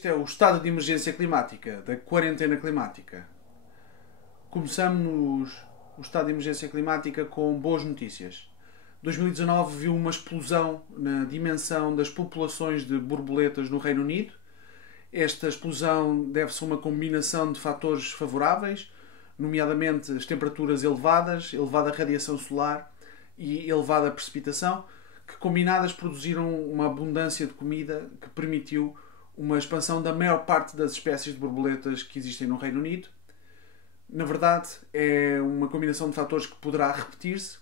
Este é o estado de emergência climática, da quarentena climática. Começamos o estado de emergência climática com boas notícias. 2019 viu uma explosão na dimensão das populações de borboletas no Reino Unido. Esta explosão deve-se a uma combinação de fatores favoráveis, nomeadamente as temperaturas elevadas, elevada radiação solar e elevada precipitação, que combinadas produziram uma abundância de comida que permitiu uma expansão da maior parte das espécies de borboletas que existem no Reino Unido. Na verdade, é uma combinação de fatores que poderá repetir-se,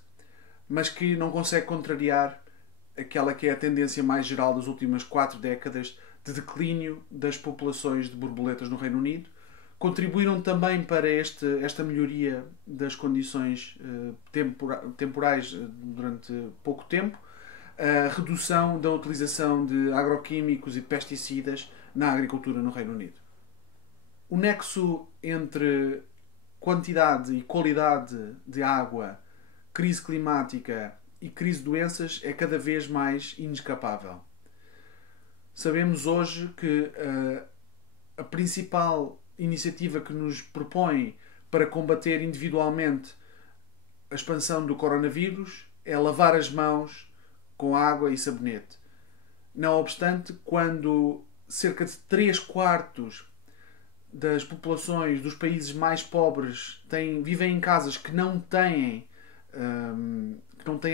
mas que não consegue contrariar aquela que é a tendência mais geral das últimas 4 décadas de declínio das populações de borboletas no Reino Unido. Contribuíram também para esta melhoria das condições temporais durante pouco tempo a redução da utilização de agroquímicos e de pesticidas na agricultura no Reino Unido. O nexo entre quantidade e qualidade de água, crise climática e crise de doenças é cada vez mais inescapável. Sabemos hoje que a principal iniciativa que nos propõe para combater individualmente a expansão do coronavírus é lavar as mãos com água e sabonete. Não obstante, quando cerca de 3/4 das populações dos países mais pobres vivem em casas que não têm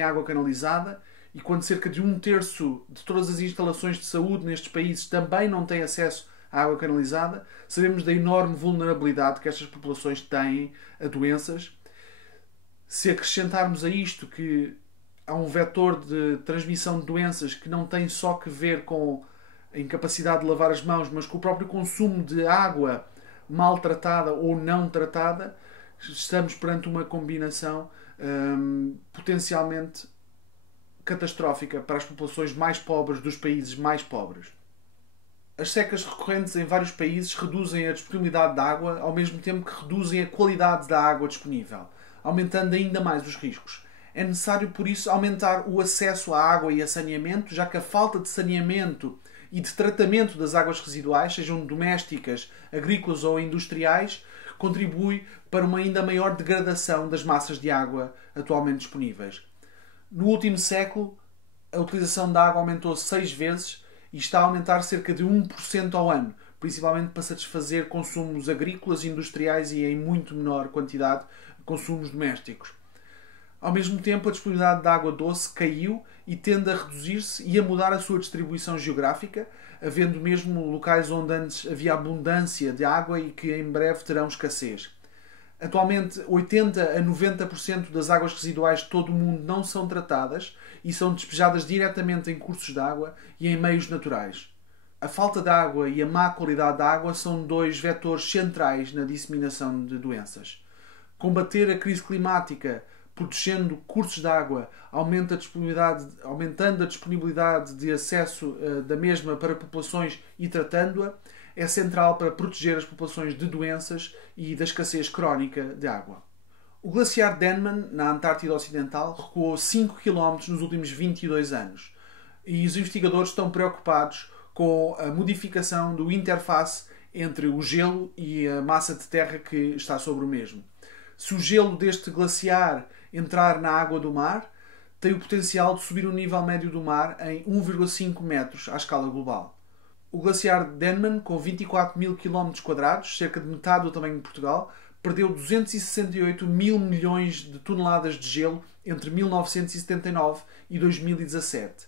água canalizada, e quando cerca de 1/3 de todas as instalações de saúde nestes países também não têm acesso à água canalizada, sabemos da enorme vulnerabilidade que estas populações têm a doenças. Se acrescentarmos a isto que há um vetor de transmissão de doenças que não tem só que ver com a incapacidade de lavar as mãos, mas com o próprio consumo de água maltratada ou não tratada, estamos perante uma combinação potencialmente catastrófica para as populações mais pobres dos países mais pobres. As secas recorrentes em vários países reduzem a disponibilidade de água, ao mesmo tempo que reduzem a qualidade da água disponível, aumentando ainda mais os riscos. É necessário, por isso, aumentar o acesso à água e a saneamento, já que a falta de saneamento e de tratamento das águas residuais, sejam domésticas, agrícolas ou industriais, contribui para uma ainda maior degradação das massas de água atualmente disponíveis. No último século, a utilização da água aumentou 6 vezes e está a aumentar cerca de 1% ao ano, principalmente para satisfazer consumos agrícolas, industriais e, em muito menor quantidade, consumos domésticos. Ao mesmo tempo, a disponibilidade de água doce caiu e tende a reduzir-se e a mudar a sua distribuição geográfica, havendo mesmo locais onde antes havia abundância de água e que em breve terão escassez. Atualmente, 80 a 90% das águas residuais de todo o mundo não são tratadas e são despejadas diretamente em cursos de água e em meios naturais. A falta de água e a má qualidade da água são 2 vetores centrais na disseminação de doenças. Combater a crise climática protegendo cursos de água, aumentando a disponibilidade de acesso da mesma para populações e tratando-a, é central para proteger as populações de doenças e da escassez crónica de água. O glaciar Denman, na Antártida Ocidental, recuou 5 km nos últimos 22 anos. E os investigadores estão preocupados com a modificação do interface entre o gelo e a massa de terra que está sobre o mesmo. Se o gelo deste glaciar entrar na água do mar, tem o potencial de subir o nível médio do mar em 1,5 metros à escala global. O glaciar Denman, com 24 mil km², cerca de metade do tamanho de Portugal, perdeu 268 mil milhões de toneladas de gelo entre 1979 e 2017.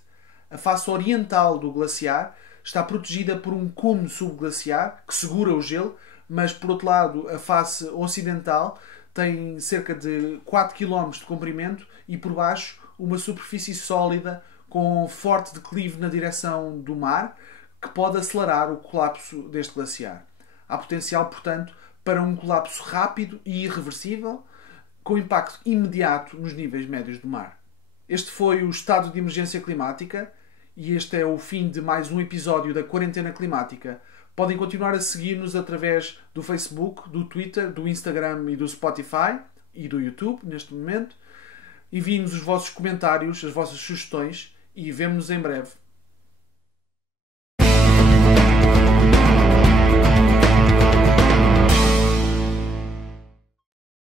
A face oriental do glaciar está protegida por um cume subglaciar que segura o gelo, mas, por outro lado, a face ocidental tem cerca de 4 km de comprimento e, por baixo, uma superfície sólida com forte declive na direção do mar, que pode acelerar o colapso deste glaciar. Há potencial, portanto, para um colapso rápido e irreversível, com impacto imediato nos níveis médios do mar. Este foi o estado de emergência climática e este é o fim de mais um episódio da Quarentena Climática. Podem continuar a seguir-nos através do Facebook, do Twitter, do Instagram e do Spotify e do YouTube, neste momento. Enviem-nos os vossos comentários, as vossas sugestões e vemo-nos em breve.